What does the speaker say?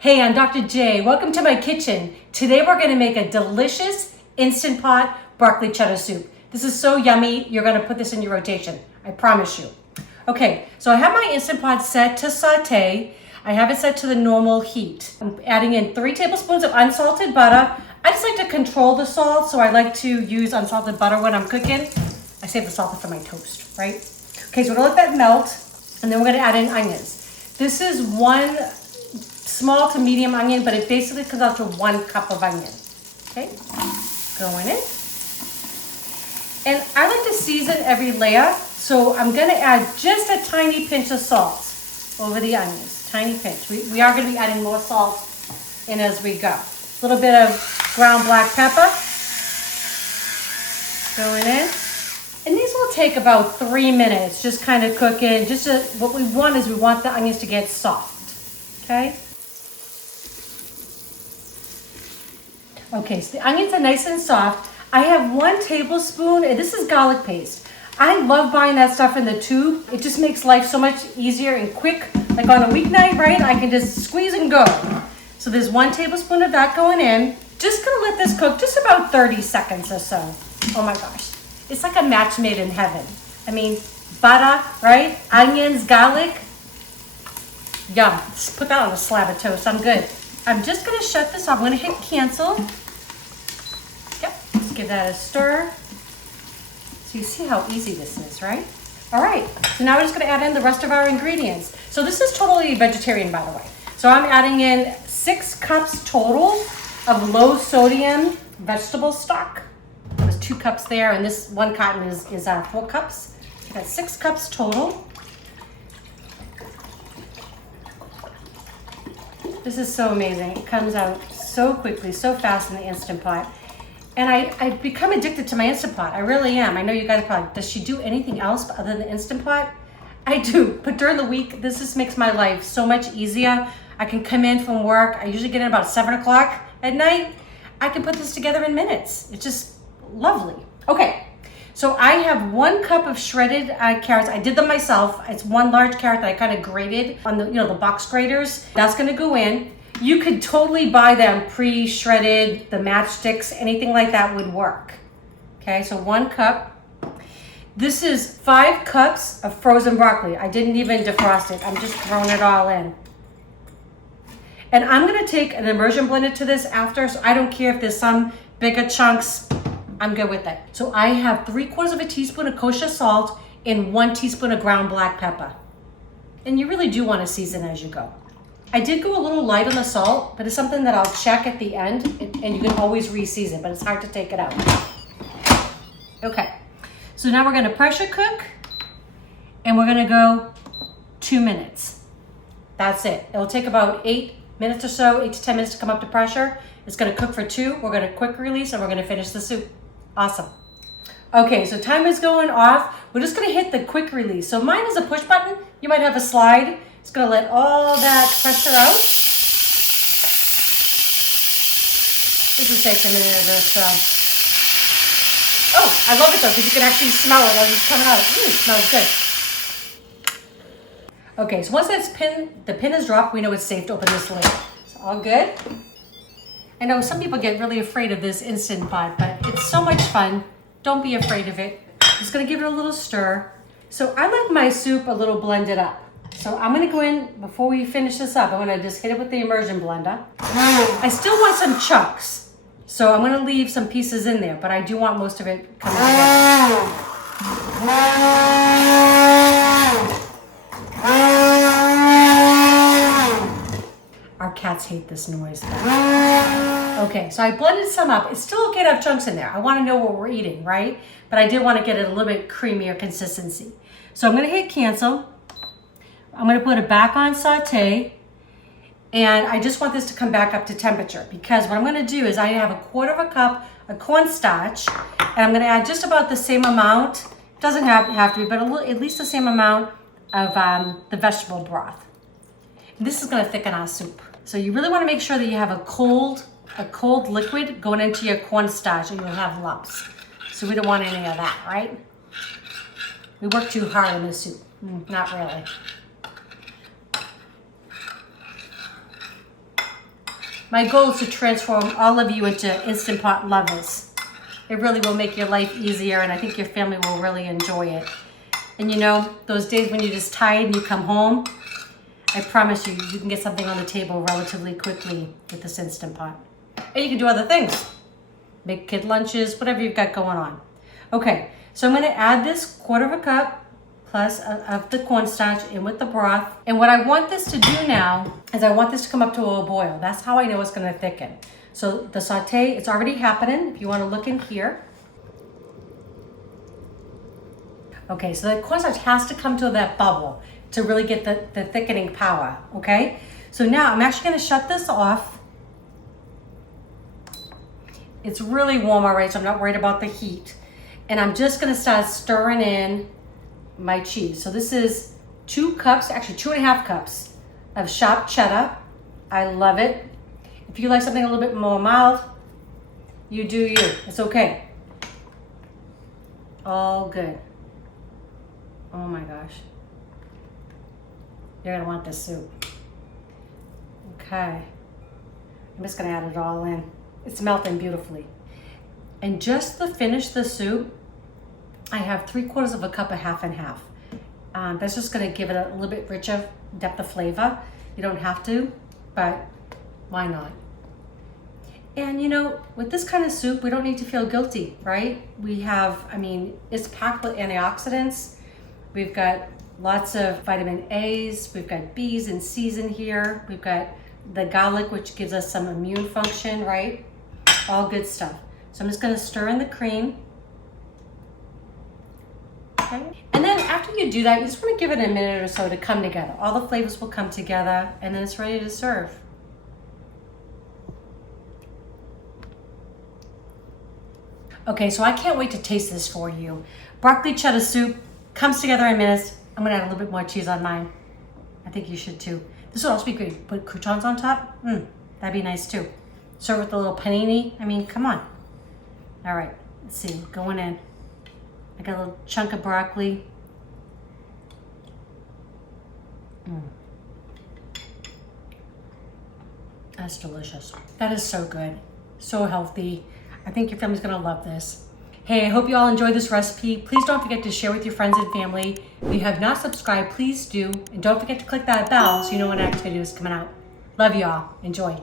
Hey, I'm Dr. J. Welcome to my kitchen. Today we're going to make a delicious Instant Pot broccoli cheddar soup. This is so yummy, you're going to put this in your rotation. I promise you. Okay, so I have my Instant Pot set to saute. I have it set to the normal heat. I'm adding in 3 tablespoons of unsalted butter. I just like to control the salt, so I like to use unsalted butter when I'm cooking. I save the salt for my toast, right? Okay, so we're going to let that melt, and then we're going to add in onions. This is 1 small to medium onion, but it basically comes out to 1 cup of onion. Okay, going in. And I like to season every layer, so I'm gonna add just a tiny pinch of salt over the onions, tiny pinch. We are gonna be adding more salt in as we go. A little bit of ground black pepper going in. And these will take about 3 minutes, just kind of cooking. What we want is we want the onions to get soft, okay? Okay, so the onions are nice and soft. I have 1 tablespoon, and this is garlic paste. I love buying that stuff in the tube. It just makes life so much easier and quick. Like on a weeknight, right? I can just squeeze and go. So there's 1 tablespoon of that going in. Just gonna let this cook just about 30 seconds or so. Oh my gosh, it's like a match made in heaven. I mean, butter, right? Onions, garlic. Yum, just put that on a slab of toast, I'm good. I'm just gonna shut this off. I'm gonna hit cancel. Yep, just give that a stir. So you see how easy this is, right? All right, so now we're just gonna add in the rest of our ingredients. So this is totally vegetarian, by the way. So I'm adding in 6 cups total of low sodium vegetable stock. There was 2 cups there, and this 1 carton is 4 cups. So that's 6 cups total. This is so amazing. It comes out so quickly, so fast in the Instant Pot. And I've become addicted to my Instant Pot. I really am. I know you guys are probably, does she do anything else other than the Instant Pot? I do, but during the week, this just makes my life so much easier. I can come in from work. I usually get in about 7 o'clock at night. I can put this together in minutes. It's just lovely. Okay, so I have 1 cup of shredded carrots. I did them myself. It's 1 large carrot that I kind of grated on the, the box graters. That's gonna go in. You could totally buy them pre-shredded, the matchsticks, anything like that would work. Okay, so 1 cup. This is 5 cups of frozen broccoli. I didn't even defrost it. I'm just throwing it all in. And I'm gonna take an immersion blender to this after, so I don't care if there's some bigger chunks, I'm good with it. So I have 3/4 of a teaspoon of kosher salt and 1 teaspoon of ground black pepper. And you really do wanna season as you go. I did go a little light on the salt, but it's something that I'll check at the end, and you can always re-season, but it's hard to take it out. Okay, so now we're gonna pressure cook, and we're gonna go 2 minutes. That's it. It'll take about 8 minutes or so, 8 to 10 minutes to come up to pressure. It's gonna cook for 2. We're gonna quick release, and we're gonna finish the soup. Awesome. Okay, so timer's going off. We're just gonna hit the quick release. So mine is a push button. You might have a slide. It's gonna let all that pressure out. This will take a minute or so. Oh, I love it though, because you can actually smell it as it's coming out. Ooh, it smells good. Okay, so once the pin is dropped, we know it's safe to open this lid. It's all good. I know some people get really afraid of this Instant Pot, but it's so much fun. Don't be afraid of it. Just gonna give it a little stir. So I like my soup a little blended up. So I'm gonna go in, before we finish this up, I'm gonna just hit it with the immersion blender. I still want some chunks, so I'm gonna leave some pieces in there, but I do want most of it coming together. Our cats hate this noise though. Okay, so I blended some up. It's still okay to have chunks in there. I wanna know what we're eating, right? But I did wanna get it a little bit creamier consistency. So I'm gonna hit cancel. I'm gonna put it back on saute, and I just want this to come back up to temperature, because what I'm gonna do is I have 1/4 cup of cornstarch, and I'm gonna add just about the same amount, doesn't have to be, but at least the same amount of the vegetable broth. This is gonna thicken our soup. So you really wanna make sure that you have a cold liquid going into your cornstarch, or you'll have lumps. So we don't want any of that, right? We work too hard in this soup. Not really. My goal is to transform all of you into Instant Pot lovers. It really will make your life easier, and I think your family will really enjoy it. And you know, those days when you're just tired and you come home, I promise you, you can get something on the table relatively quickly with this Instant Pot. And you can do other things. Make kid lunches, whatever you've got going on. Okay, so I'm gonna add this 1/4 cup plus of the cornstarch in with the broth. And what I want this to do now is I want this to come up to a boil. That's how I know it's gonna thicken. So the sauté, it's already happening. If you wanna look in here. Okay, so the cornstarch has to come to that bubble to really get the thickening power, okay? So now I'm actually gonna shut this off. It's really warm already, so I'm not worried about the heat. And I'm just gonna start stirring in my cheese. So this is 2 cups, actually 2.5 cups of sharp cheddar. I love it. If you like something a little bit more mild, you do you. It's okay. All good. Oh my gosh. You're gonna want this soup. Okay. I'm just gonna add it all in. It's melting beautifully. And just to finish the soup, I have 3/4 cup of half and half. That's just gonna give it a little bit richer depth of flavor. You don't have to, but why not? And you know, with this kind of soup, we don't need to feel guilty, right? We have, I mean, it's packed with antioxidants. We've got lots of vitamin A's, we've got B's and C's in here. We've got the garlic, which gives us some immune function, right? All good stuff. So I'm just gonna stir in the cream. Okay. And then after you do that, you just wanna give it a minute or so to come together. All the flavors will come together, and then it's ready to serve. Okay, so I can't wait to taste this for you. Broccoli cheddar soup comes together in minutes. I'm gonna add a little bit more cheese on mine. I think you should too. This would also be great. Put croutons on top. That'd be nice too. Serve with a little panini. I mean, come on. All right, let's see, going in. I got a little chunk of broccoli. That's delicious. That is so good, so healthy. I think your family's gonna love this. Hey, I hope you all enjoyed this recipe. Please don't forget to share with your friends and family. If you have not subscribed, please do. And don't forget to click that bell so you know when our next video is coming out. Love you all. Enjoy.